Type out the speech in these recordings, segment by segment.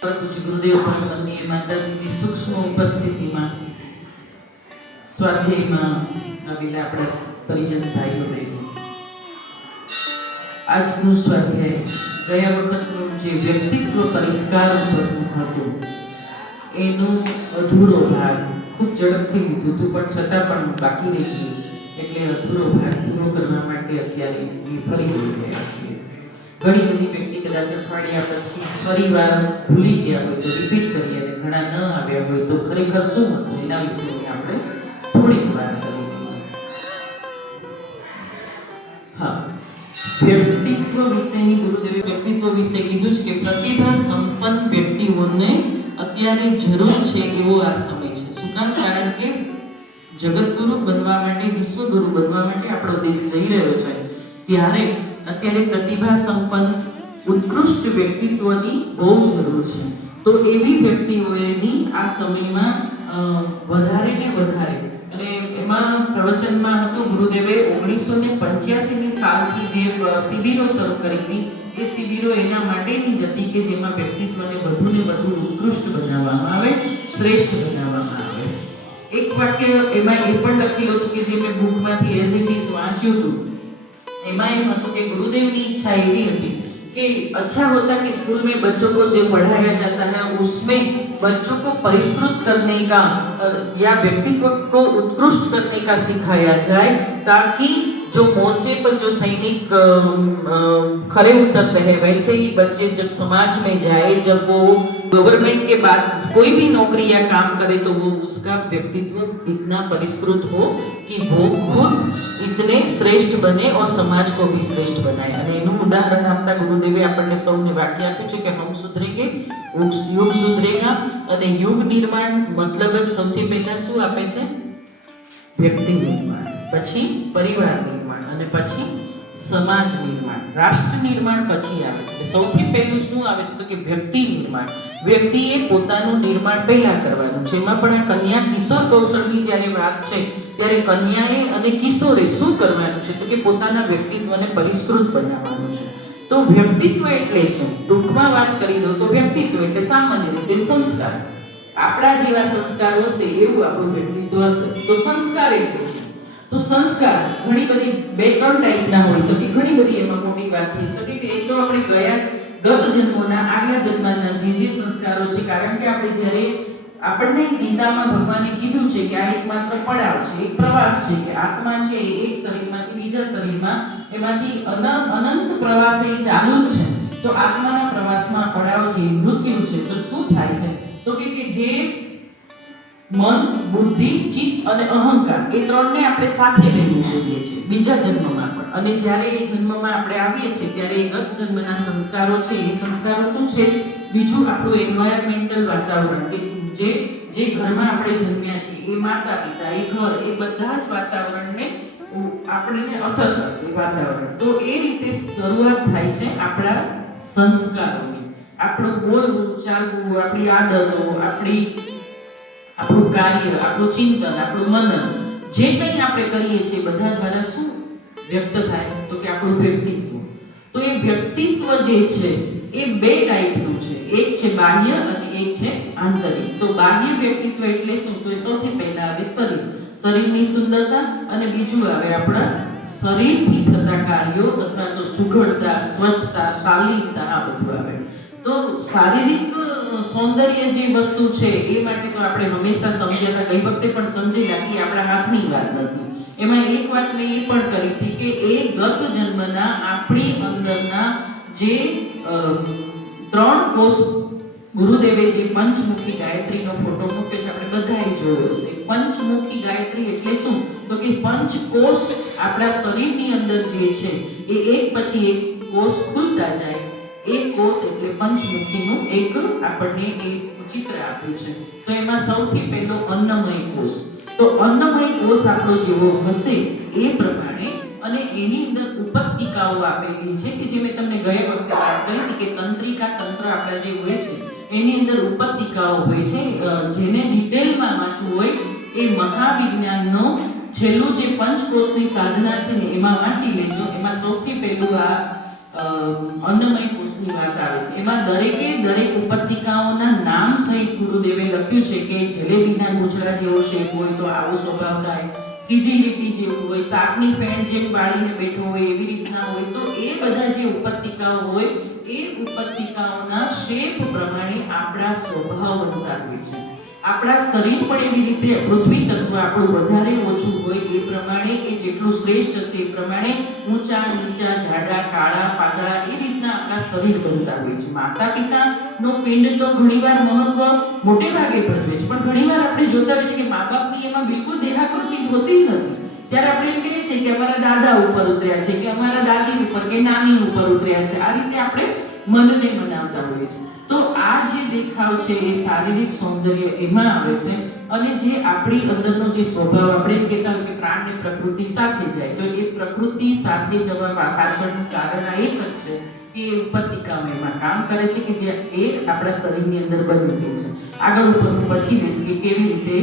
પૂજ્ય ગુરુદેવ પરમવંદનીય માતાજીની સૂક્ષ્મ ઉપસ્થિતિમાં, સ્વાધ્યાયમાં આવેલા આપણા પરિજન ભાઈઓ બહેનો. આજનું સ્વાધ્યાય ગયા વખતનું જે વ્યક્તિત્વ પરિષ્કાર ઉપરનું હતું, એનું અધૂરો ભાગ ખૂબ ઝડપથી લીધું હતું, પણ છતાં પણ બાકી રહી ગયું. એટલે અધૂરો ભાગ પૂરો કરવા માટે અત્યારે ફરી ગયા છીએ. ઘણી બધી વ્યક્તિ કદાચ અઠવાડિયા પછી ફરી વાર ભૂલી ગયા હોય તો રિપીટ કરીએ અને ઘણા ન આવ્યા હોય તો ખરેખર શું હતું? એના વિશે આપણે થોડીક વાત કરીએ. હા. વ્યક્તિત્વ વિશેની ગુરુદેવે વ્યક્તિત્વ વિશે કીધું છે કે પ્રતિભા સંપન્ન વ્યક્તિઓને અત્યારે જરૂર છે એવો આ સમય છે. શું કામ? કારણ કે જગતગુરુ બનવા માટે, વિશ્વગુરુ બનવા માટે આપણો દેશ જઈ રહ્યો છે. ત્યારે અત્યારે પ્રતિભા સંપન્ન, ઉત્કૃષ્ટ વ્યક્તિત્વની બહુ જરૂર છે. તો એવી વ્યક્તિઓની આ સમયમાં વધારે ને વધારે, અને એમાં પ્રવચનમાં હતું ગુરુદેવે ઓગણીસો ને પંચ્યાસીની સાલથી જે શિબિરો શરૂ કરી હતી, એ શિબિરો એના માટેની જ હતી કે જેમાં વ્યક્તિત્વને વધુ ને વધુ ઉત્કૃષ્ટ બનાવવામાં આવે, શ્રેષ્ઠ બનાવવામાં આવે. એક વાક્ય એમાં એ પણ લખેલું હતું કે જે મેં બુકમાંથી એઝ ઇટ ઇઝ વાંચ્યું હતું એમાં એમ હતું કે गुरुदेव ઈચ્છા એવી હતી कि अच्छा होता कि स्कूल में बच्चों को जो पढ़ाया जाता है उसमें बच्चों को परिष्कृत करने का अ, या व्यक्तित्व को उत्कृष्ट करने का सिखाया जाए ताकि जो मोर्चे पर जो सैनिक अ, अ, खड़े उतरते हैं वैसे ही बच्चे जब समाज में जाए जब वो गवर्नमेंट के बाद कोई भी नौकरी या काम करे तो वो उसका व्यक्तित्व इतना परिष्कृत हो कि वो खुद इतने श्रेष्ठ बने और समाज को भी श्रेष्ठ बनाए અને એનું ઉદાહરણ આપતા ગુરુદેવે આપણને સૌને વાક્ય આપ્યું છે કે હમ સુધરેંગે યુગ યુગ સુધરેગા અને યુગ નિર્માણ મતલબ જ સૌથી પહેલા શું આપે છે વ્યક્તિ નિર્માણ પછી પરિવાર નિર્માણ અને પછી સમાજ નિર્માણ. રાષ્ટ્ર નિર્માણ પછી આવે છે. સૌથી પહેલું શું આવે છે તો કે વ્યક્તિ નિર્માણ. વ્યક્તિએ પોતાનું નિર્માણ પહેલા કરવાનું. છે એમાં પણ આ કન્યા કિશોર કૌશલની જ્યારે વાત છે, ત્યારે કન્યાએ અને કિશોરે શું કરવાનું છે તો કે પોતાના વ્યક્તિત્વને પરિષ્કૃત બનાવવાનું છે. તો વ્યક્તિત્વ એટલે શું? ટૂંકમાં વાત કરી દઉં તો વ્યક્તિત્વ એટલે સામાન્ય રીતે સંસ્કાર. આપણા જેવા સંસ્કારો હશે એવું આપણું વ્યક્તિત્વ હશે. તો સંસ્કાર એટલે શું? તો સંસ્કાર ઘણી બધી બે ત્રણ ટાઈપના હોઈ શકે. ઘણી બધી એમાં મોટી વાત થઈ શકે કે એક તો આપણે ગયા ગત જન્મોના આગલા જન્મના જે જે સંસ્કારો છે, કારણ કે આપણે જ્યારે આપણને ગીતામાં ભગવાને કીધું છે કે આ એક માત્ર પડાવ છે, એક પ્રવાસ છે કે આત્મા છે એ એક શરીરમાંથી બીજા શરીરમાં એમાંથી અનંત પ્રવાસ એ ચાલુ જ છે. તો આત્માના પ્રવાસમાં પડાવ છે, મૃત્યુ છે. તો શું થાય છે? તો કે જે મન, બુદ્ધિ, ચિત્ત અને અહંકાર એ ત્રણને આપણે સાથે લઈને જઈએ છીએ બીજા જન્મમાં પણ. અને જ્યારે એ જન્મમાં આપણે આવીએ છીએ, ત્યારે એ ગત જન્મના સંસ્કારો છે, એ સંસ્કારો તો છે જ. બીજું આપણું એન્વાયરમેન્ટલ વાતાવરણ કે જે જે ઘરમાં આપણે જન્મ્યા છીએ, એ માતા પિતા, એ ઘર, એ બધા જ વાતાવરણને આપણને અસર કરશે વાતાવરણ. તો એ રીતે શરૂઆત થાય છે આપણા સંસ્કારોની. આપણું બોલવું, ચાલવું, આપણી આદતો, આપણી આપણું કાર્ય, આપણું ચિંતન, આપણું મનન, જે કંઈ આપણે કરીએ છીએ બધા દ્વારા શું વ્યક્ત થાય? તો કે આપણું વ્યક્તિત્વ. તો એ વ્યક્તિત્વ જે છે, એ બે ટાઈપનું છે. એક છે બાહ્ય અને એક છે આંતરિક. તો બાહ્ય વ્યક્તિત્વ એટલે શું? તો સૌથી પહેલા આવે શરીર. શરીરની સુંદરતા અને બીજું આવે આપણા શરીરથી થતા કાર્યો અથવા તો સુઘડતા, સ્વચ્છતા, શાલીનતા, આ બધું આવે. તો શારીરિક સૌંદર્ય જે વસ્તુ છે, એ માટે તો આપણે હંમેશા સમજ્યા ગઈ વખતે પણ સમજેલા કે આપણા હાથની વાત નથી. એમાં એક વાત મેં એ પણ કરી હતી કે એ ગત જન્મના આપણી અંદરના જે ત્રણ કોષ, ગુરુદેવે જે પંચમુખી ગાયત્રીનો ફોટો મૂક્યો છે, આપણે બધાએ જોયો છે પંચમુખી ગાયત્રી એટલે શું? તો કે પંચ કોષ આપણા શરીરની અંદર જે છે, એ એક પછી એક કોષ ખુલતા જાય. એક કોષ એટલે પંચમુખીનું એક આપણને એક ચિત્ર આપ્યું છે. તો એમાં સૌથી પહેલો અન્નમય કોષ. તો અન્નમય કોષ આપણો જેવો હશે એ પ્રમાણે અને એની અંદર ઉપત્તિકાઓ આપેલી છે કે જે મેં તમને ગયા વખતે વાત કરી હતી કે તંત્રિકા તંત્ર આપણા જે હોય છે, એની અંદર ઉપત્તિકાઓ હોય છે જેને ડિટેલમાં વાંચવું હોય એ મહાવિજ્ઞાનનો છેલ્લું જે પંચકોષની સાધના છે ને એમાં વાંચી લેજો. એમાં સૌથી પહેલું આ અન્નમય કોષની વાત આવે છે. એમાં દરેકે દરેક ઉપત્તિકાઓના નામ સહિત ગુરુદેવે લખ્યું છે કે જલેબીના ગોચરા જેવો શેપ હોય તો આવો સ્વભાવ થાય. સીધી લીટી જેવું હોય, શાકની ફેણ જેમ બાળીને બેઠો હોય, એવી રીતના હોય તો એ બધા જે ઉપતિકાઓ હોય, એ ઉપત્તિકાઓના શેપ પ્રમાણે આપણા સ્વભાવ બનતા હોય છે. આપણા શરીર પણ એવી રીતે પૃથ્વી તત્વ આપણું વધારે ઓછું હોય એ પ્રમાણે એ જેટલું શ્રેષ્ઠ હશે એ પ્રમાણે ઊંચા, નીચા, જાડા, કાળા, પાતળા એ રીતના આપણા શરીર બનતા હોય છે. માતા પિતાનો પિંડ તો ઘણીવાર મહત્વ મોટે ભાગે ભજવે છે. પણ ઘણીવાર આપણે જોતા હોય છે કે મા બાપની એમાં બિલકુલ દેહાકૃતિ જ હોતી જ નથી. ત્યારે આપણે એમ કહીએ છીએ કે અમારા દાદા ઉપર ઉતર્યા છે, કે અમારા દાદી ઉપર, કે નાની ઉપર ઉતર્યા છે. આ રીતે આપણે મનને મનાવતા હોઈએ છીએ તો આ જે દેખાવ છે એ શારીરિક સૌંદર્ય એમાં આવે છે અને જે આપણી અંદરનો જે સ્વભાવ, આપણે એમ કહેતા હોય કે પ્રાણ ને પ્રકૃતિ સાથે જાય, તો એ પ્રકૃતિ સાથે જવા પાછળનું કારણ આ એક જ છે કે એ ઉપતિકામ એમાં કામ કરે છે કે જે એ આપણા શરીરની અંદર બની ગઈ છે. આગળ ઉપર પછી લઈશ કે કેવી રીતે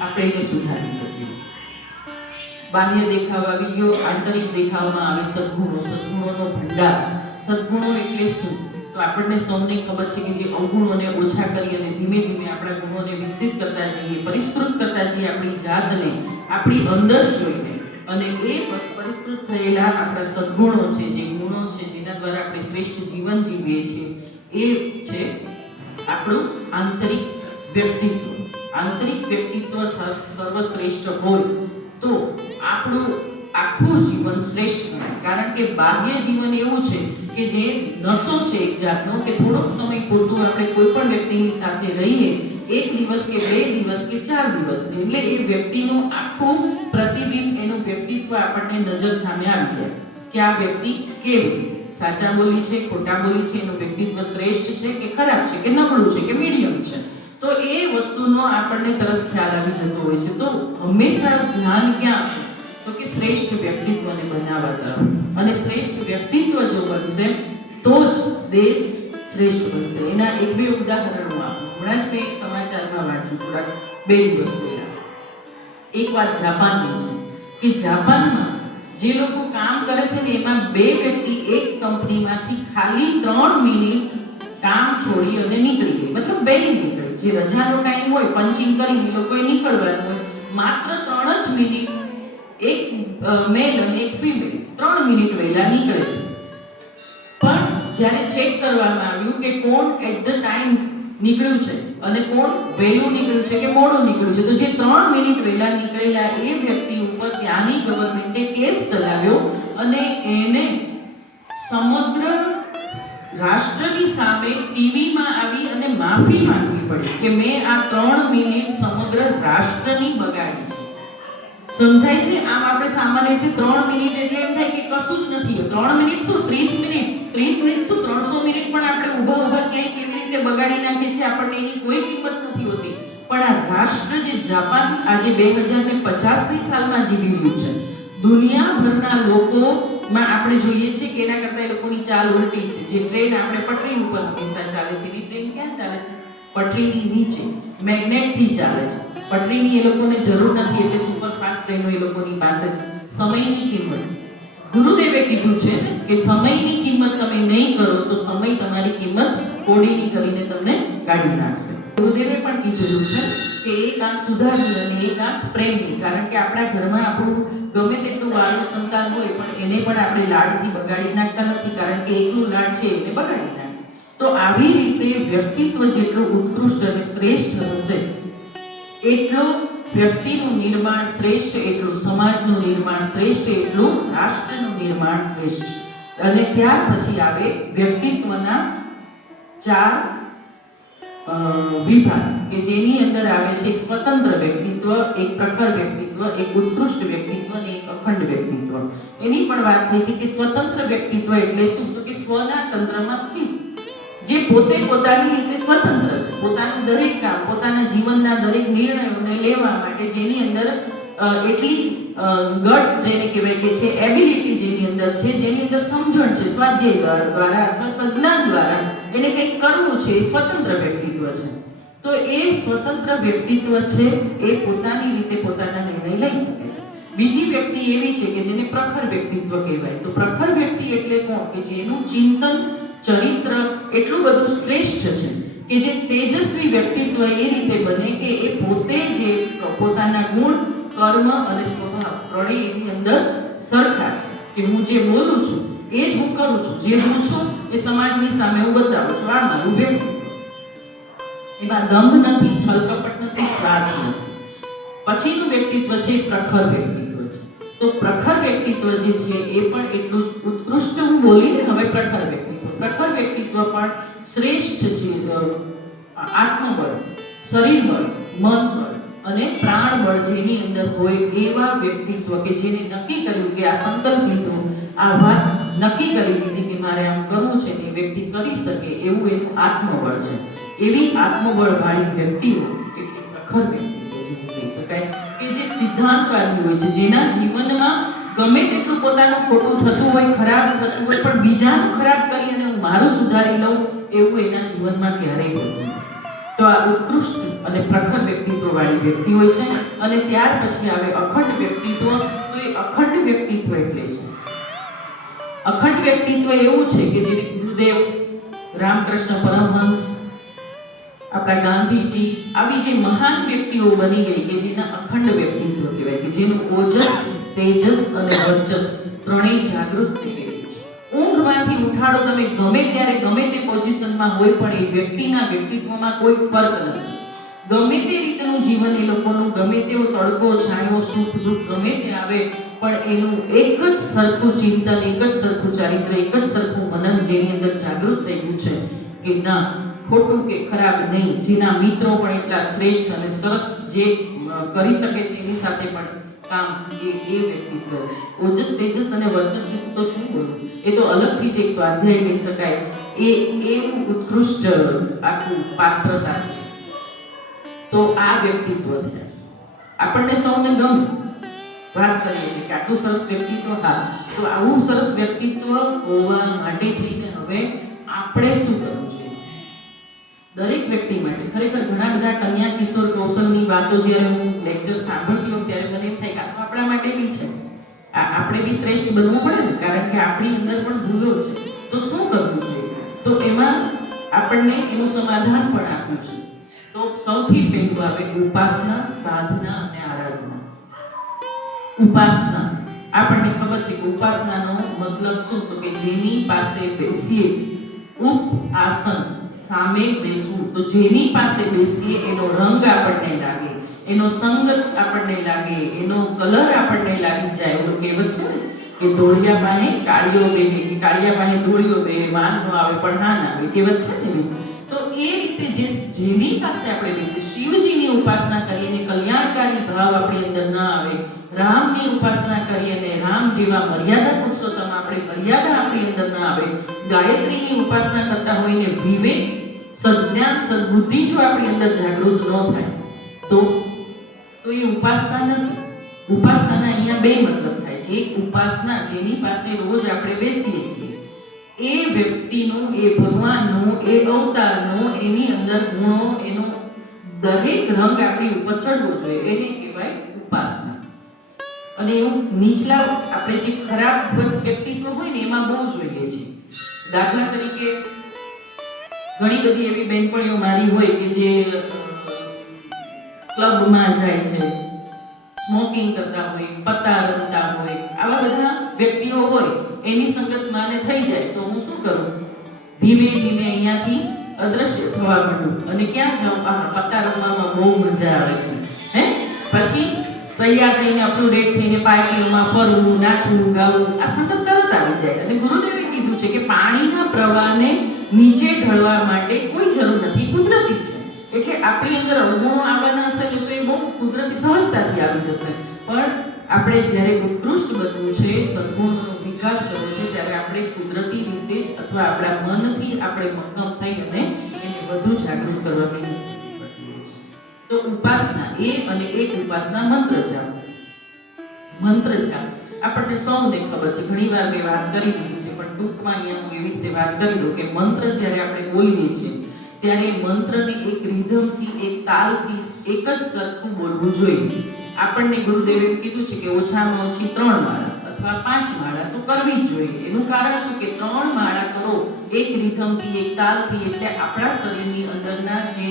આપણે એને સુધારી શકીએ. બાહ્ય દેખાવ આવી ગયો, આંતરિક દેખાવમાં આવે, સદગુણો, સદગુણોનો ભંડાર. સદગુણો એટલે શું? તો આપણને સૌને ખબર છે કે જે અવગુણોને ઓછા કરી અને ધીમે ધીમે આપણા ગુણોને વિકસિત કરતા જઈએ, પરિષ્કૃત કરતા જઈએ આપણી જાતને, આપણી અંદર જોઈને. અને એ પરિષ્કૃત થયેલા આપણા સદગુણો છે, જે ગુણો છે, જેના દ્વારા આપણે શ્રેષ્ઠ જીવન જીવીએ છીએ, એ છે આપણું આંતરિક વ્યક્તિત્વ. આંતરિક વ્યક્તિત્વ સર્વશ્રેષ્ઠ હોય તો આપણું આખું જીવન શ્રેષ્ઠ ગણાય. કારણ કે બાહ્ય જીવન એવું છે કે જે નશો છે એક જાતનો, કે થોડોક સમય પૂરતું આપણે કોઈ પણ વ્યક્તિની સાથે રહીએ, એક દિવસ કે બે દિવસ કે ચાર દિવસ, એટલે એ વ્યક્તિનું આખું પ્રતિબિંબ, એનું વ્યક્તિત્વ આપણને નજર સામે આવી જાય કે આ વ્યક્તિ કેવી સાચા બોલી છે, ખોટા બોલી છે, એનું વ્યક્તિત્વ શ્રેષ્ઠ છે કે ખરાબ છે, કે નબળું છે, કે મીડિયમ છે. તો એ વસ્તુનો આપણને તરત ખ્યાલ આવી જતો હોય છે. તો હંમેશા ધ્યાન ક્યાં? તો કે શ્રેષ્ઠ વ્યક્તિત્વને બનાવવા તરફ. અને શ્રેષ્ઠ વ્યક્તિત્વ જો બનશે, તો જ દેશ શ્રેષ્ઠ બનશે. એના એક બે ઉદાહરણો આપું હમણાં જ મેં એક સમાચારમાં વાંચ્યું, થોડાક બે દિવસ પહેલા એક વાત જાપાનની છે કે જાપાનમાં જે લોકો કામ કરે છે ને, એમાં બે વ્યક્તિ એક કંપનીમાંથી ખાલી ત્રણ મિનિટ કામ છોડી અને નીકળી ગઈ. મતલબ બે નીકળી. જે રજાનો ટાઈમ હોય, પંચિંગ કરીને એ લોકોએ નીકળવાનું હોય, માત્ર ત્રણ જ મિનિટ એક મેલ અને એક ફિમેલ ત્રણ મિનિટ વહેલા નીકળે છે. પણ જ્યારે ચેક કરવામાં આવ્યું કે કોણ એટ ધ ટાઈમ નીકળ્યું છે અને કોણ વહેલું નીકળ્યું છે કે મોડું નીકળ્યું છે, તો જે ત્રણ મિનિટ વહેલા નીકળેલા એ વ્યક્તિ ઉપર ત્યાંની ગવર્મેન્ટે કેસ ચલાવ્યો અને એને સમગ્ર રાષ્ટ્રની સામે ટીવીમાં આવી અને માફી માંગવી પડી કે મેં આ ત્રણ મિનિટ સમગ્ર રાષ્ટ્રની બગાડી છે. સમજાય છે? આમ આપણે સામાન્ય રીતે ત્રણ મિનિટ એટલે એમ થાય કે કશું જ નથી. ત્રણ મિનિટ શું? ત્રીસ મિનિટ. ત્રીસ મિનિટ શું? ત્રણસો મિનિટ પણ આપણે ઊભા ઊભા ક્યાંય કેવી રીતે બગાડી નાખીએ છીએ આપણને એની કોઈ કિંમત નથી હોતી. પણ આ રાષ્ટ્ર જે જાપાન આજે બે હજાર સાલમાં જીવી રહ્યું છે. દુનિયાભરના લોકોમાં આપણે જોઈએ છીએ કે એના કરતાં એ લોકોની ચાલ ઉલટી છે. જે ટ્રેન આપણે પટરી ઉપર હંમેશા ચાલે છે. એની ટ્રેન ક્યાં ચાલે છે? પટરીની નીચે. મેગ્નેટથી ચાલે છે. પટરીની એ લોકોને જરૂર નથી. એટલે સુપરફાસ્ટ ટ્રેનો એ લોકોની પાસે છે સમયની કિંમત. ગુરુદેવે કીધું છે કે સમયની કિંમત તમે નહીં કરો તો સમય તમારી કિંમત કોડીની કરીને તમને કાઢી નાખશે. ગુરુદેવે પણ કીધેલું છે કે એક આંખ સુધારવી અને એક આંખ પ્રેમની કારણ કે આપણા ઘરમાં આપણું ગમે તેટલું વાલું સંતાન હોય પણ એને પણ આપણે લાડથી બગાડી નાખતા નથી, કારણ કે એકલું લાડ છે એને બગાડી નાખે. તો આવી રીતે વ્યક્તિત્વ જેટલું ઉત્કૃષ્ટ અને શ્રેષ્ઠ હશે, એટલું વ્યક્તિનું નિર્માણ શ્રેષ્ઠ એટલું, સમાજનું નિર્માણ શ્રેષ્ઠ એટલું, રાષ્ટ્રનું નિર્માણ શ્રેષ્ઠ અને ત્યાર પછી આવે વ્યક્તિત્વના ચાર વિભાગ, કે જેની અંદર આવે છે એક સ્વતંત્ર વ્યક્તિત્વ, એક પ્રખર વ્યક્તિત્વ, એક ઉત્કૃષ્ટ વ્યક્તિત્વ અને એક અખંડ વ્યક્તિત્વ. એની પણ વાત થઈ હતી કે સ્વતંત્ર વ્યક્તિત્વ એટલે શું? તો કે સ્વના તંત્રમાં સ્થિત જે પોતે પોતાની રીતે સ્વતંત્ર છે. પોતાનું દરેક કામ, પોતાના જીવનના દરેક નિર્ણયોને લેવા માટે જેની અંદર એટલી ગટ્સ જેને કહેવાય કે છે, એબિલિટી જેની અંદર છે, જેની અંદર સમજણ છે, સ્વાધ્યાય દ્વાર- અથવા સજ્ઞાન દ્વારા એને કંઈક કરવું છે, એ સ્વતંત્ર વ્યક્તિત્વ છે. તો એ સ્વતંત્ર વ્યક્તિત્વ છે, એ પોતાની રીતે પોતાના નિર્ણય લઈ શકે છે. બીજી વ્યક્તિ એવી છે કે જેને પ્રખર વ્યક્તિત્વ કહેવાય. તો પ્રખર વ્યક્તિ એટલે કોણ? કે જેનું ચિંતન ચરિત્ર એટલું બધું શ્રેષ્ઠ છે કે જે તેજસ્વી વ્યક્તિત્વ એ રીતે બને કે એ પોતે જે પોતાના ગુણ, કર્મ અને સ્વભાવ ત્રણેય એની અંદર સરખા છે. કે હું જે બોલું છું, એ જ હું કરું છું, જે હું છું, એ સમાજની સામે હું બતાવું છું. આ મારું વ્યક્તિત્વ એમાં દંભ નથી, છલકપટ નથી સ્વાર્થ નથી. પછીનું વ્યક્તિત્વ છે પ્રખર વ્યક્તિત્વ તો પ્રખર વ્યક્તિત્વ જે છે એ પણ એટલું જ ઉત્કૃષ્ટ હું બોલીને હવે પ્રખર વ્યક્તિત્વ પ્રખર વ્યક્તિત્વ પણ શ્રેષ્ઠ છે આત્મબળ શરીર બળ મન બળ અને પ્રાણ બળ જેની અંદર હોય એવા વ્યક્તિત્વ કે જેને નક્કી કર્યું કે આ સંકલ્પ લીધો આ વાત નક્કી કરી લીધી કે મારે આમ કરવું છે એ વ્યક્તિ કરી શકે એવું એનું આત્મબળ છે. એવી આત્મબળ વાળી વ્યક્તિઓ એટલે પ્રખર વ્યક્તિત્વ જેને કહી શકાય કે જે સિદ્ધાંતવાદી હોય છે, જેના જીવનમાં ગમે તેટલું પોતાનું ખોટું થતું હોય, ખરાબ થતું હોય, પણ બીજાનું ખરાબ કરી અને હું મારું સુધારી લઉં, એવું એના જીવનમાં ક્યારેય હોતું નથી. તો આ ઉત્કૃષ્ટ અને પ્રખર વ્યક્તિત્વવાળી વ્યક્તિ હોય છે અને ત્યાર પછી આવે અખંડ વ્યક્તિત્વ. તો એ અખંડ વ્યક્તિત્વ એટલે શું? અખંડ વ્યક્તિત્વ એવું છે કે જે ગુરુદેવ, રામકૃષ્ણ પરમહંસ આપણા ગાંધીજી આવી જે મહાન વ્યક્તિઓ બની ગઈ કે જેના અખંડ વ્યક્તિત્વ કહેવાય કે જેનું ઓજસ, તેજસ અને વર્ચસ ત્રણેય જાગૃત થઈ ગયું ઊંઘમાંથી ઉઠાડો તમે ગમે ત્યારે, ગમે તે પોઝિશનમાં હોય પણ એ વ્યક્તિના વ્યક્તિત્વમાં કોઈ ફરક નથી. ગમે તે રીતનું જીવન એ લોકોનું, ગમે તેવો તડકો, છાંયો, સુખ, દુઃખ ગમે તે આવે, પણ એનું એક જ સરખું ચિંતન, એક જ સરખું ચારિત્ર, એક જ સરખું મનન જેની અંદર જાગૃત થઈ ગયું છે કે ના ખોટું કે ખરાબ નહીં. જેના મિત્રો પણ એટલા શ્રેષ્ઠ અને સરસ જે કરી શકે છે એની સાથે પણ કામ એ એ વ્યક્તિત્વ. ઓજસ તેજસ અને વર્ચસ વિશે તો શું બોલું? એ તો અલગથી જ એક સ્વાધ્યાય લઈ શકાય. એ, એવું ઉત્કૃષ્ટ આખું પાત્રતા છે. તો આ વ્યક્તિત્વ છે. આપણને સૌને ગમે. વાત કરીએ કે આટલું સરસ વ્યક્તિત્વ, હા. તો આવું સરસ વ્યક્તિત્વ હોવા માટે થઈને હવે આપણે શું કરવું જોઈએ? દરેક વ્યક્તિ માટે ખરેખર ઘણા બધા કન્યા, કિશોર, કૌશલની વાતો જ્યારે હું લેક્ચર સાંભળતી હોઉં ત્યારે મને થાય કે આ તો આપણા માટે બી છે. આપણે બી શ્રેષ્ઠ બનવું પડે ને, કારણ કે આપણી અંદર પણ ભૂલો છે. તો શું કરવું જોઈએ? તો એમાં આપણને એનું સમાધાન પણ આપ્યું છે. તો સૌથી પહેલું આવે ઉપાસના, સાધના અને આરાધના. ઉપાસના. આપણને ખબર છે કે ઉપાસનાનો મતલબ શું? તો કે જેની પાસે બેસીએ ઉપ આસન સામે બેસવું. તો જેની પાસે બેસીએ, એનો રંગ આપણને લાગે, એનો સંગત આપણને લાગે, એનો કલર આપણને લાગી જાય. એવું કહેવત છે ને, કે ધોળિયા પાસે કાળિયો બે કે કાળિયા પાસે ધોળિયો બે માન નો આવે પણ ના આવે કહેવત છે ને. તો એ રીતે જે જેની પાસે આપણે બેસે શિવજીની ઉપાસના કરીએ કલ્યાણકારી ભાવ આપણી અંદર ના આવે, રામની ઉપાસના કરીએ ને રામ જેવા મર્યાદા પુરુષોત્તમ આપણે મર્યાદા આપણી અંદર ના આવે, ગાયત્રીની ઉપાસના કરતા હોય ને વિવેક સજ્ઞાન સદબુદ્ધિ જો આપણી અંદર જાગૃત ન થાય, તો તો એ ઉપાસના નથી. ઉપાસનાના અહીંયા બે મતલબ થાય છે. ઉપાસના જેની પાસે રોજ આપણે બેસીએ છીએ એ વ્યક્તિનું, એ ભગવાનનું, એ અવતારનું, એની અંદર ગુણો એનો દરેક રંગ આપણી ઉપર ચડવો જોઈએ. એને કહેવાય ઉપાસના. અને એવું નીચલા આપણે જે ખરાબ વ્યક્તિત્વ હોય ને, એમાં બહુ જોઈએ છે. દાખલા તરીકે ઘણી બધી એવી બેનપણીઓ મારી હોય કે જે ક્લબમાં જાય છે, સ્મોકિંગ કરતા હોય, પત્તા રમતા હોય, આવા બધા વ્યક્તિઓ હોય. એની સંગત માને થઈ જાય તો હું શું કરું? ધીમે ધીમે અહીંયાથી અદ્રશ્ય થવા માંડું અને ક્યાં જાઉં? આ પત્તા રમવામાં બહુ મજા આવે છે. હે? પછી તૈયાર થઈને અપટુડેટ થઈને પાર્ટીઓમાં ફરવું, નાચવું, ગાવું, આ સંગત તરત આવી જાય. અને ગુરુદેવે કીધું છે કે પાણીના પ્રવાહને નીચે ઢળવા માટે કોઈ જરૂર નથી, કુદરતી છે. એટલે આપણી અંદર અવગુણો આવવાના હશે તો એ બહુ કુદરતી સહજતાથી આવી જશે. પણ આપણે જ્યારે ઉત્કૃષ્ટ બનવું છે સદગુણનો વિકાસ કરવો છે, ત્યારે આપણે કુદરતી રીતે જ અથવા આપણા મનથી આપણે મક્કમ થઈ અને એને વધુ જાગૃત કરવાની તો ઉપાસના એ અને એક ઉપાસના મંત્ર જાપ મંત્ર જાપ આપણને સૌને ખબર છે. ઘણીવાર મેં વાત કરી દીધી છે, પણ ટૂંકમાં અહીંયા હું એવી રીતે વાત કરી દઉં કે મંત્ર જ્યારે આપણે બોલીએ છીએ ત્યારે મંત્રને એક રિધમથી, એક તાલથી એક જ સરખું બોલવું જોઈએ. આપણને ગુરુદેવે કીધું છે કે ઓછામાં ઓછી ત્રણ માળા અથવા પાંચ માળા તો કરવી જ જોઈએ. એનું કારણ શું કે ત્રણ માળા કરો, એક રિધમથી, એક તાલથી, એટલે આપણા શરીરની અંદરના જે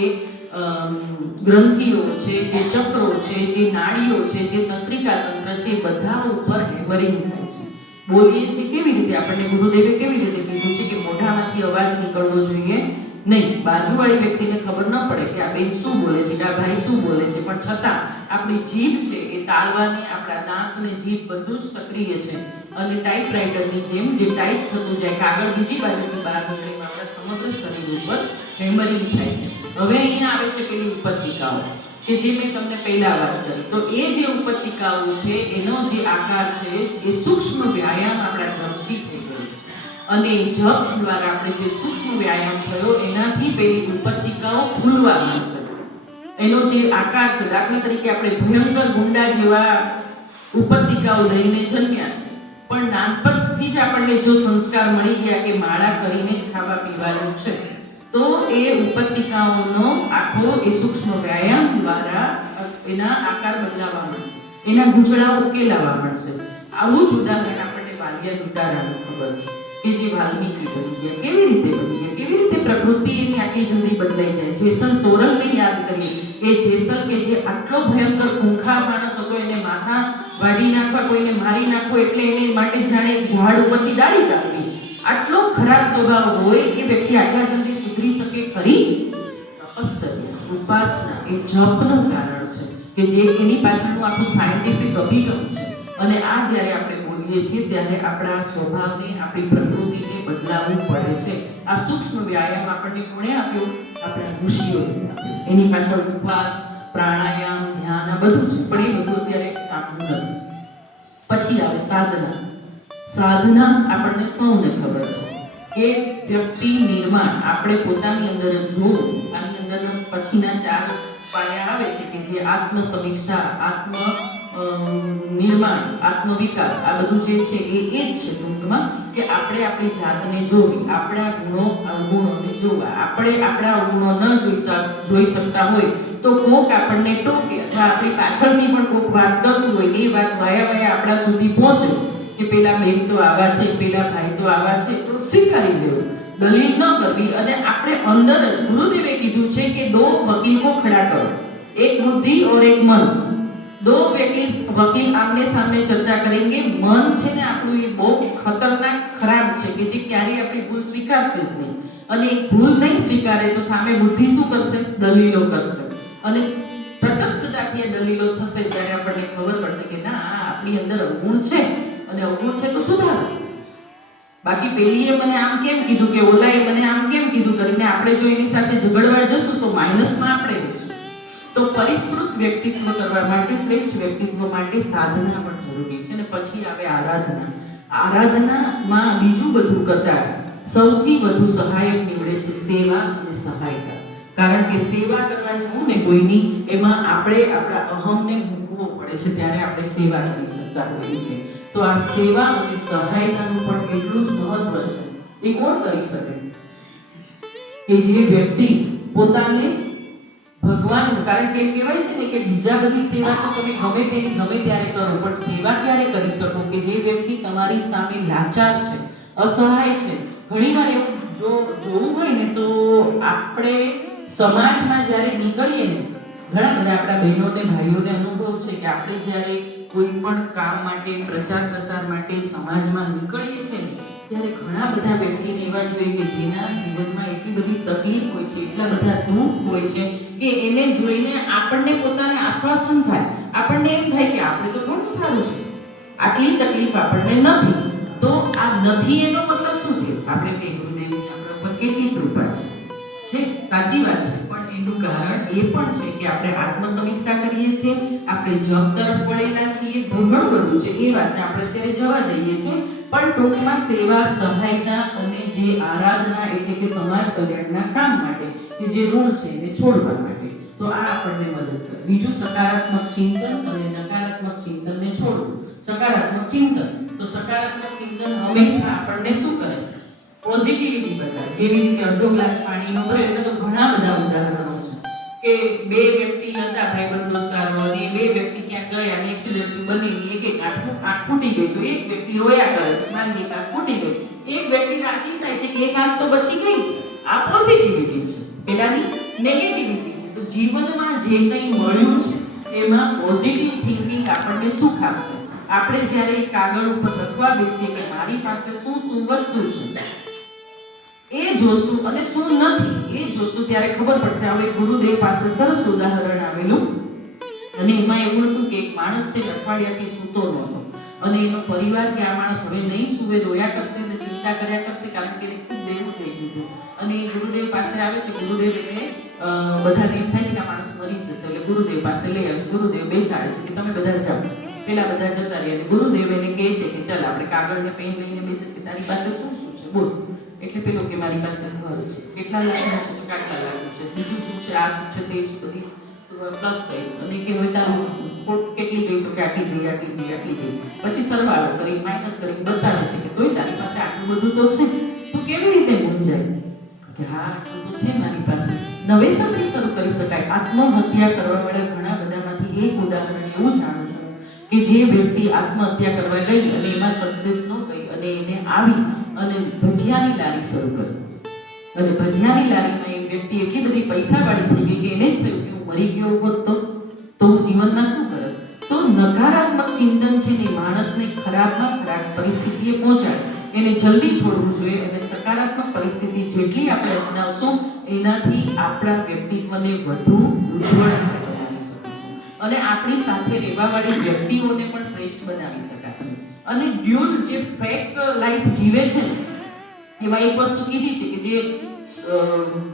ગ્રંથિઓ છે, જે ચક્રો છે, જે નાડીઓ છે, જે તંત્રિકા તંત્ર છે બધા ઉપર હેમરિંગ થાય છે. બોલીએ છીએ કેવી રીતે? આપણને ગુરુદેવે કેવી રીતે કીધું છે કે મોઢામાંથી અવાજ નીકળવો જોઈએ? નહીં બાજુવાળી વ્યક્તિને ખબર ન પડે કે આ બેન શું બોલે છે કે આ ભાઈ શું બોલે છે, પણ છતાં આપણી જીભ છે એ તાલવાની આપણા દાંત ને જીભ બધું જ સક્રિય છે. અને ટાઈપરાઇટરની જેમ જે ટાઈપ થતું જાય કાગળ બીજી બાજુથી બહાર નીકળે આપણા સમગ્ર શરીર ઉપર હેમરિંગ થાય છે. હવે અહીંયા આવે છે પેલી ઉપત્તિકાઓ કે જે મેં તમને પહેલા વાત કરી. તો એ જે ઉપત્તિકાઓ છે, એનો જે આકાર છે, એ સૂક્ષ્મ વ્યાયામ આપણા જમથી થઈ અને જપ દ્વારા આપણે જે સૂક્ષ્મ વ્યાયામ થયો, એનાથી પેલી ઉપત્તિકાઓ ભૂલવા મળશે એનો જે આકાર છે, દાખલા તરીકે આપણે ભયંકર ગુંડા જેવા ઉપત્તિકાઓ લઈને જન્મ્યા છે. પણ નાનપણથી જ આપણને જો સંસ્કાર મળી ગયા કે માળા કરીને જ ખાવા પીવાનું છે, તો એ ઉપત્તિકાઓનો આખો એ સૂક્ષ્મ વ્યાયામ દ્વારા એના આકાર બદલાવા મળશે એના ગૂંચળા ઉકેલાવા મળશે આવું જ ઉદાહરણ આપણને વાલિયા ઉદાહરણ ખબર છે. કે જે વાલ્મીકી બની ગયા, કેવી રીતે બની ગયા, કેવી રીતે પ્રકૃતિ એની આટલી જલ્દી બદલાઈ જાય? જેસલ તોરલને યાદ કરીએ, એ જેસલ કે જે આટલો ભયંકર ખૂંખાર માણસ હતો, એને માથા વાડી નાખવા, કોઈને મારી નાખવો એટલે એને માટે જાણે ઝાડ ઉપરથી ડાળી કાઢવી આટલો ખરાબ સ્વભાવ હોય એ વ્યક્તિ આટલા જલ્દી સુધરી શકે ખરી તપસ્યા ઉપાસના એ જપનું કારણ છે, કે જે એની પાછળનું આખું સાયન્ટિફિક અભિગમ છે. અને આ જ્યારે આપણે બોલીએ છીએ ત્યારે આપણા સ્વભાવને, આપણી પ્રકૃતિને બદલાવવું પડે છે. આ સૂક્ષ્મ વ્યાયામ આપણને કોણે આપ્યો? આપણા ઋષિઓએ એની પાછળ ઉપવાસ, પ્રાણાયામ, ધ્યાન, આ બધું છે પણ એ બધું અત્યારે કામનું નથી પછી આવે સાધના. સાધના આપણને સૌને ખબર છે કે વ્યક્તિ નિર્માણ. આપણે પોતાની અંદર જો આની અંદર પછીના ચાર પાયા આવે છે કે જે આત્મ સમીક્ષા આત્મ નિર્માણ, આત્મવિકાસ, આ બધું જે છે એ એ જ છે ટૂંકમાં કે આપણે આપણી જાતને જોવી, આપણા ગુણો અવગુણોને જોવા. આપણે આપણા અવગુણો ન જોઈ જોઈ શકતા હોય તો કોક આપણને ટોકે અથવા આપણી પાછળથી પણ કોક વાત કરતું હોય એ વાત વાયા વાયા આપણા સુધી પહોંચે કે પેલા બેન તો આવા છે, પેલા ભાઈ તો આવા છે, તો સ્વીકારી લેવું. દલીલ ન કરવી અને આપણે અંદર જ ગુરુદેવે કીધું છે કે દો વકીલ કો કરો. એક બુદ્ધિ ઓર એક મન. દો પેટીસ વકીલ આમને સામે ચર્ચા કરેંગે મન છે ને આપણું એ બહુ ખતરનાક ખરાબ છે કે જે ક્યારેય આપણી ભૂલ સ્વીકારશે જ નહીં અને એ ભૂલ નહીં સ્વીકારે તો સામે બુદ્ધિ શું કરશે દલીલો કરશે અને તટસ્થતાથી દલીલો થશે ત્યારે આપણને ખબર પડશે કે ના આ આપણી અંદર અવગુણ છે અને અવગુણ છે તો સુધારો. બાકી પેલીએ મને આમ કેમ કીધું કે ઓલાએ મને આમ કેમ કીધું કરીને આપણે જો એની સાથે ઝઘડવા જશું તો માઇનસમાં આપણે રહીશું. તો પરિષ્કૃત વ્યક્તિત્વ કરવા માટે, શ્રેષ્ઠ વ્યક્તિત્વ માટે સાધના પણ જરૂરી છે અને પછી આવે આરાધના. આરાધનામાં બીજું બધું કરતા સૌથી વધુ સહાયક નીવડે છે સેવા અને સહાયતા. કારણ કે સેવા કરવા જવું ને કોઈની, એમાં આપણે આપણા અહમને મૂકવો પડે છે ત્યારે આપણે સેવા કરી શકતા હોઈએ છીએ તો આ સેવા અને સહાયતાનું પણ એટલું જ મહત્વ છે. એ કોણ કરી શકે? કે જે વ્યક્તિ પોતાને ભગવાન, કારણ કે કહેવાય છે ને કે બીજા બધી સેવા તો તમે ગમે તેની ગમે ત્યારે કરો, પણ સેવા ક્યારે કરી શકો કે જે વ્યક્તિ તમારી સામે લાચાર છે, અસહાય છે? ઘણીવાર એવું જો જોવું હોય ને તો આપણે સમાજમાં જ્યારે નીકળીએ ને, ઘણા બધા આપણા બહેનોને, ભાઈઓને અનુભવ છે કે આપણે જ્યારે કોઈ પણ કામ માટે, પ્રચાર પ્રસાર માટે સમાજમાં નીકળીએ છીએ ત્યારે ઘણા બધા વ્યક્તિને એવા જોઈએ કે જેના જીવનમાં એટલી બધી તકલીફ હોય છે, એટલા બધા દુઃખ હોય છે કે એને જોઈને આપણને પોતાને આશ્વાસન થાય. આપણને એમ થાય કે આપણે તો ઘણું સારું છે? આટલી તકલીફ આપણને નથી. તો આ નથી એનો મતલબ શું થયો? આપણે કે ગુરુદેવની આપણા ઉપર કેટલી કૃપા છે? છે? સાચી વાત છે. પણ એનું કારણ એ પણ છે કે આપણે આત્મસમીક્ષા કરીએ છીએ, આપણે જપ તરફ વળેલા છીએ, ભ્રમણ કરવું છે એ વાતને આપણે અત્યારે જવા દઈએ છીએ. પણ ટૂંકમાં સેવા સહાયતા અને જે આરાધના એટલે કે સમાજ કલ્યાણના કામ માટે, કે જે ઋણ છે એને છોડવા માટે, તો આ આપણને મદદ કરે. બીજું સકારાત્મક ચિંતન અને નકારાત્મક ચિંતનને છોડવું. સકારાત્મક ચિંતન, તો સકારાત્મક ચિંતન હંમેશા આપણને શું કરે? પોઝિટિવિટી બતાવે. જેવી રીતે અડધો ગ્લાસ પાણીનો ભરે એટલે તો ઘણા બધા ઉદાહરણો કે બે વ્યક્તિ હતા ભાઈબંધ દોસ્તારો અને બે વ્યક્તિ ક્યાંક ગયા અને એક્સિડન્ટથી બની એક એક આંખ આંખ ફૂટી ગઈ. તો એક વ્યક્તિ રોયા કરે છે. માની એક આંખ ફૂટી ગઈ. એક વ્યક્તિ રાજી થાય છે કે એક આંખ તો બચી ગઈ. આ પોઝિટિવિટી છે. પેલાની નેગેટિવિટી છે. તો જીવનમાં જે કંઈ મળ્યું છે, એમાં પોઝિટિવ થિંકિંગ આપણને સુખ આપશે આપણે જ્યારે કાગળ ઉપર લખવા બેસીએ કે મારી પાસે શું શું વસ્તુ છે એ જોશું અને શું નથી, એ જોશું ત્યારે ખબર પડશે. હવે ગુરુદેવ પાસે સરસ ઉદાહરણ આવેલું. અને એમાં એવું હતું કે એક માણસ છે અઠવાડિયાથી સૂતો નહોતો અને એનો પરિવાર કે આ માણસ હવે નહીં સુવે, રોયા કરશે અને ચિંતા કર્યા કરશે કારણ કે એને ખૂબ દેવું થઈ ગયું અને એ ગુરુદેવ પાસે આવે છે, ગુરુદેવ એને બધાને એમ થાય છે કે આ માણસ મરી જશે. એટલે ગુરુદેવ પાસે લઈ આવે છે. ગુરુદેવ બેસાડે છે કે તમે બધા જાઓ. પેલા બધા જતા રહ્યા ગુરુદેવ એને કહે છે કે ચાલ આપણે કાગળ ને પેન લઈને બેસે તારી પાસે શું શું છે? બોલ. એટલે પેલો કે મારી પાસે ઘર છે. કેટલા લાખનું છે તો કેટલા લાખનું છે. બીજું શું છે? આ શું છે? તે છે બધી પ્લસ કરી અને કે હવે તારું ખોટ કેટલી ગઈ તો કે આટલી ગઈ આટલી ગઈ આટલી ગઈ. પછી સરવાળો કરી માઇનસ કરી બતાવે છે કે તોય તારી પાસે આટલું બધું તો છે. તો કેવી રીતે મૂંઝાય? કે હા, આટલું તો છે મારી પાસે. નવેસરથી શરૂ કરી શકાય. આત્મહત્યા કરવા વાળા ઘણા બધામાંથી એક ઉદાહરણ એવું જાણું છું કે જે વ્યક્તિ આત્મહત્યા કરવા ગઈ અને એમાં સક્સેસ ન ગઈ અને એને આવી અને ભજીયાની લારી શરૂ કરી. અને ભજીયાની લારીમાં એ વ્યક્તિ એટલી બધી પૈસાવાળી થઈ ગઈ કે એને જ થયું કે હું મરી ગયો હોત તો? તો હું જીવનમાં શું કરત તો નકારાત્મક ચિંતન છે ને માણસને ખરાબમાં ખરાબ પરિસ્થિતિએ પહોંચાડે. એને જલ્દી છોડવું જોઈએ અને સકારાત્મક પરિસ્થિતિ જેટલી આપણે અપનાવશું, એનાથી આપણા વ્યક્તિત્વને વધુ ઉજ્જવળ બનાવી શકીશું. અને આપણી સાથે રહેવાવાળી વ્યક્તિઓને પણ શ્રેષ્ઠ બનાવી શકાશે અને ડ્યુલ જે ફેક લાઈફ જીવે છે એમાં એક વસ્તુ કીધી છે કે જે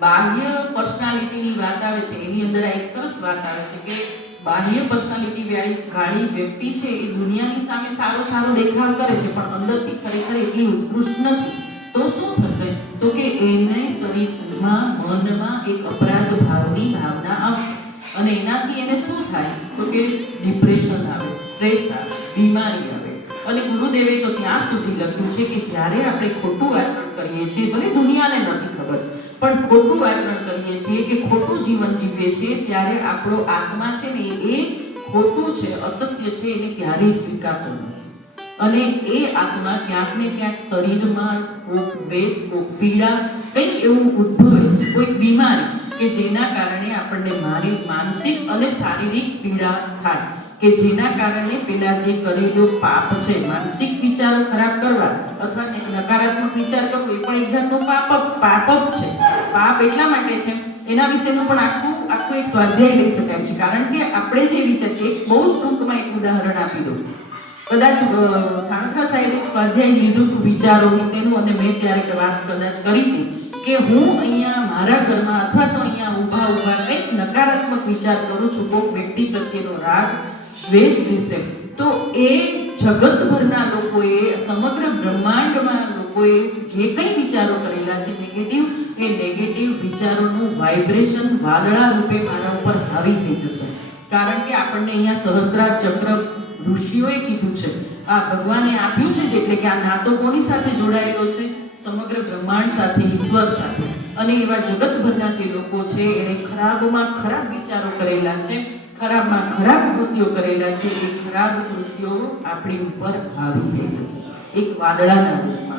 બાહ્ય પર્સનાલિટીની વાત આવે છે, એની અંદર આ એક સરસ વાત આવે છે કે બાહ્ય પર્સનાલિટી વાળી વ્યક્તિ છે એ દુનિયાની સામે સારો સારો દેખાવ કરે છે, પણ અંદરથી ખરેખર એટલી ઉત્કૃષ્ટ નથી. તો શું થશે? તો કે એને શરીરમાં, મનમાં એક અપરાધ ભાવની ભાવના આવશે. અને એનાથી એને શું થાય? તો કે ડિપ્રેશન આવે સ્ટ્રેસ આવે, બીમારી આવે. અને ગુરુદેવે તો ત્યાં સુધી લખ્યું છે કે જ્યારે આપણે ખોટું આચરણ કરીએ છીએ, ભલે દુનિયાને નથી ખબર, પણ ખોટું આચરણ કરીએ છીએ કે ખોટું જીવન જીવીએ છીએ, ત્યારે આપણો આત્મા છે ને એ ખોટું છે, અસત્ય છે, એને ક્યારેય સ્વીકારતો નથી. અને એ આત્મા ક્યાંક ને ક્યાંક શરીરમાં કોક વેશ કોક પીડા કંઈક એવું ઉદ્ભવે છે, કોઈ બીમારી કે જેના કારણે આપણને મારી માનસિક અને શારીરિક પીડા થાય. કે જેના કારણે પેલા જે કરેલો પાપ છે, માનસિક વિચારો ખરાબ કરવા અથવા નકારાત્મક વિચાર કરવો, એ પણ એક જાતનો પાપ પાપ જ છે. પાપ એટલા માટે છે, એના વિશેનું પણ આખું આખું એક સ્વાધ્યાય લઈ શકાય છે. કારણ કે આપણે જે વિચારીએ એક બહુ જ ટૂંકમાં એક ઉદાહરણ આપી દઉં. કદાચ સાંખા સાહેબ એક સ્વાધ્યાય લીધું હતું વિચારો વિશેનું, અને મેં ત્યારે વાત કદાચ કરી હતી કે હું અહીંયા મારા ઘરમાં અથવા તો અહીંયા ઊભા ઊભા કંઈક નકારાત્મક વિચાર કરું છું, કોઈક વ્યક્તિ પ્રત્યેનો રાગ દ્વેષ વિશે તો એ જગતભરના લોકોએ, સમગ્ર બ્રહ્માંડમાં લોકોએ જે કંઈ વિચારો કરેલા છે નેગેટિવ એ નેગેટિવ વિચારોનું વાઇબ્રેશન વાદળા રૂપે મારા ઉપર હાવી થઈ જશે કારણ કે આપણને અહીંયા સહસ્ત્રાર ચક્ર ઋષિઓએ કીધું છે. આ ભગવાને આપ્યું છે એટલે કે આ નાતો કોની સાથે જોડાયેલો છે? સમગ્ર બ્રહ્માંડ સાથે, ઈશ્વર સાથે. અને એવા જગતભરના જે લોકો છે, એને ખરાબમાં ખરાબ વિચારો કરેલા છે. ખરાબમાં ખરાબ કૃત્યો કરેલા છે, એ ખરાબ કૃત્યો આપણી ઉપર હાવી થઈ જશે. એક વાદળાના રૂપમાં.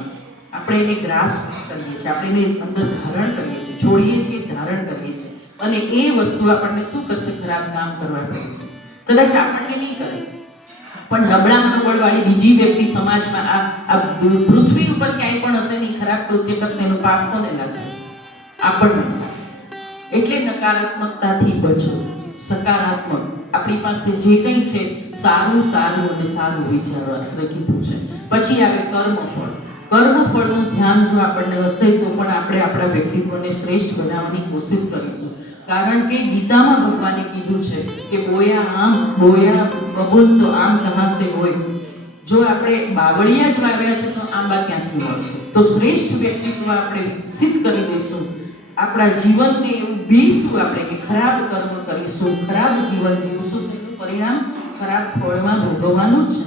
આપણે એને ગ્રાસ કરીએ છીએ, આપણે એને અંદર ધારણ કરીએ છીએ, છોડીએ છીએ, ધારણ કરીએ છીએ. અને એ વસ્તુ આપણને શું કરશે? ખરાબ કામ કરવા પડશે. કદાચ આપણને નહીં કરે. પણ નબળા મનોબળવાળી બીજી વ્યક્તિ સમાજમાં આ આ પૃથ્વી ઉપર ક્યાંય પણ હશે નહીં ખરાબ કૃત્ય કરશે, એનું પાપ કોને લાગશે? આપણને લાગશે. એટલે નકારાત્મકતાથી બચો. સકારાત્મક. આપણી પાસે જે કંઈ છે, સારું સારું અને સારું વિચારો આશ્રય કીધું છે. પછી આવે કર્મફળ. કર્મફળનું ધ્યાન જો આપણને હશે, તો પણ આપણે આપણા વ્યક્તિત્વને શ્રેષ્ઠ બનાવવાની કોશિશ કરીશું. કારણ કે ગીતામાં ભગવાને કીધું છે કે બોયા આમ, બોયા બબુલ તો આમ કહાસે હોય જો આપણે બાવળિયા જ વાવ્યા છે, તો આંબા ક્યાંથી મળશે? તો શ્રેષ્ઠ વ્યક્તિત્વ આપણે વિકસિત કરી દઈશું. આપણા જીવનને એવું બીજું આપણે કે ખરાબ કર્મ કરીશું, ખરાબ જીવન જીવશું તો એનું પરિણામ ખરાબ ફળમાં ભોગવવાનું છે.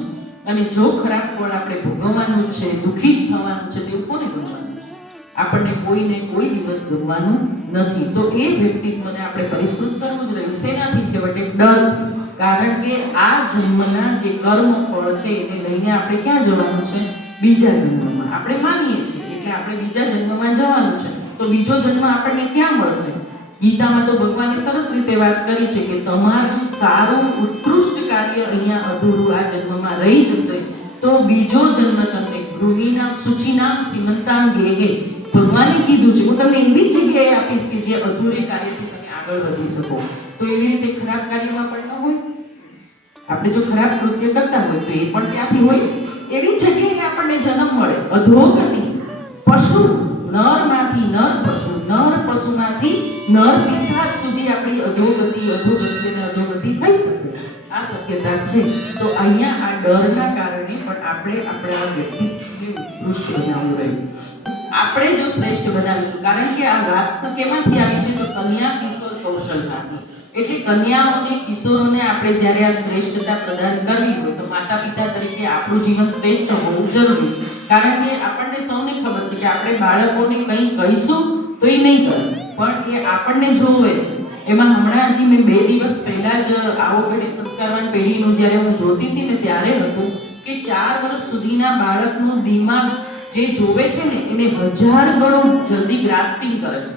અને જો ખરાબ ફળ આપણે ભોગવવાનું છે, દુઃખી જ થવાનું છે તેવું કોને ગમવાનું છે? આપણને કોઈને કોઈ દિવસ ગમવાનું નથી. તો એ વ્યક્તિત્વને આપણે પરિશુદ્ધ કરવું જ રહ્યું. શેનાથી છેવટે? ડરથી કારણ કે આ જન્મના જે કર્મ ફળ છે, એને લઈને આપણે ક્યાં જવાનું છે? બીજા જન્મમાં. આપણે માનીએ છીએ. એટલે આપણે બીજા જન્મમાં જવાનું છે. તો બીજો જન્મ આપણને ક્યાં મળશે? ગીતામાં તો ભગવાને સરસ રીતે વાત કરી છે કે તમારું સારું, ઉત્કૃષ્ટ કાર્ય અહીંયા અધૂરું આ જન્મમાં રહી જશે. તો બીજો જન્મ તમને ગૃહિનામ સૂચિનામ ગેહે. ભગવાને કીધું છે. હું તમને એવી જગ્યાએ આપીશ કે જે અધૂરે કાર્યથી તમે આગળ વધી શકો. તો એવી રીતે ખરાબ કાર્યમાં પણ ન હોય. આપણે જો ખરાબ કૃત્ય કરતા હોય તો એ પણ ત્યાંથી હોય? એવી જગ્યાએ આપણને જન્મ મળે. અધોગતિ, પશુ નરમાંથી નર પશુ, નર પશુમાંથી નર પિશાચ સુધી આપણી અધોગતિ અધોગતિ અને અધોગતિ થઈ શકે. આ શક્યતા છે. તો અહીંયા આ ડરના કારણે પણ આપણે આપણા વ્યક્તિત્વને ઉત્કૃષ્ટ બનાવવું રહ્યું. આપણે જો શ્રેષ્ઠ બનાવીશું, કારણ કે આ વાત કેમાંથી આવી છે? તો કન્યા કિશોર કૌશલમાંથી. એટલે કન્યાઓને કિશોરોને આપણે જ્યારે આ શ્રેષ્ઠતા પ્રદાન કરવી હોય તો માતા પિતા તરીકે આપણું જીવન શ્રેષ્ઠ હોવું જરૂરી છે. કારણ કે આપણને સૌને ખબર છે કે આપણે બાળકોને કંઈ કહીશું તો એ નહીં કરે. પણ એ આપણને જોવે છે. એમાં હમણાં હજી મેં બે દિવસ પહેલા જ આવો ઘડી સંસ્કારવાન પેઢીનું જ્યારે હું જોતી હતી ને ત્યારે હતું કે ચાર વર્ષ સુધીના બાળકનું દિમાગ જે જોવે છે ને એને હજાર ગણું જલ્દી ગ્રાસ્પિંગ કરે છે.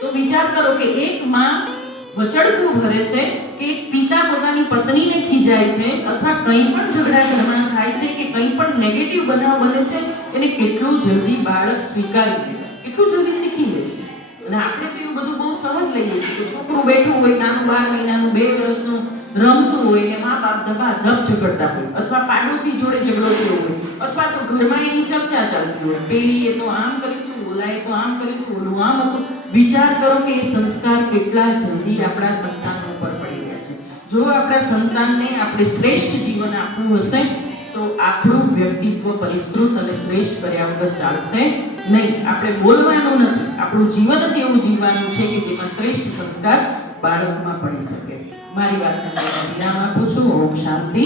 તો વિચાર કરો કે એક માં વચડકું ભરે છે કે પિતા પોતાની પત્નીને ખીજાય છે અથવા કંઈ પણ ઝઘડા ઘરમાં થાય છે કે કંઈ પણ નેગેટિવ બનાવ બને છે, એને કેટલું જલ્દી બાળક સ્વીકારી લે છે, કેટલું જલ્દી શીખી લે છે. અને આપણે તો એવું બધું બહુ સહજ લઈએ છીએ કે છોકરું બેઠું હોય, નાનું બાર મહિનાનું, બે વર્ષનું રમતું હોય ને મા બાપ ધબા ધબ ઝઘડતા હોય, અથવા પાડોશી જોડે ઝઘડો થયો હોય, અથવા તો ઘરમાં એની ચર્ચા ચાલતી હોય, પેલી એ તો આમ કર્યું હતું ઓલાએ તો આમ કર્યું હતું ઓલું આમ હતું. વિચાર કરો કે એ સંસ્કાર કેટલા જલ્દી આપણા સંતાન ઉપર પડી રહ્યા છે. જો આપણા સંતાનને આપણે શ્રેષ્ઠ જીવન આપવું હશે, તો આપણું વ્યક્તિત્વ પરિષ્કૃત અને શ્રેષ્ઠ કર્યા વગર ચાલશે નહીં. આપણે બોલવાનું નથી. આપણું જીવન જ એવું જીવવાનું છે કે જેમાં શ્રેષ્ઠ સંસ્કાર બાળકમાં પડી શકે. મારી વાતને વિરામ આપું છું ઓમ શાંતિ.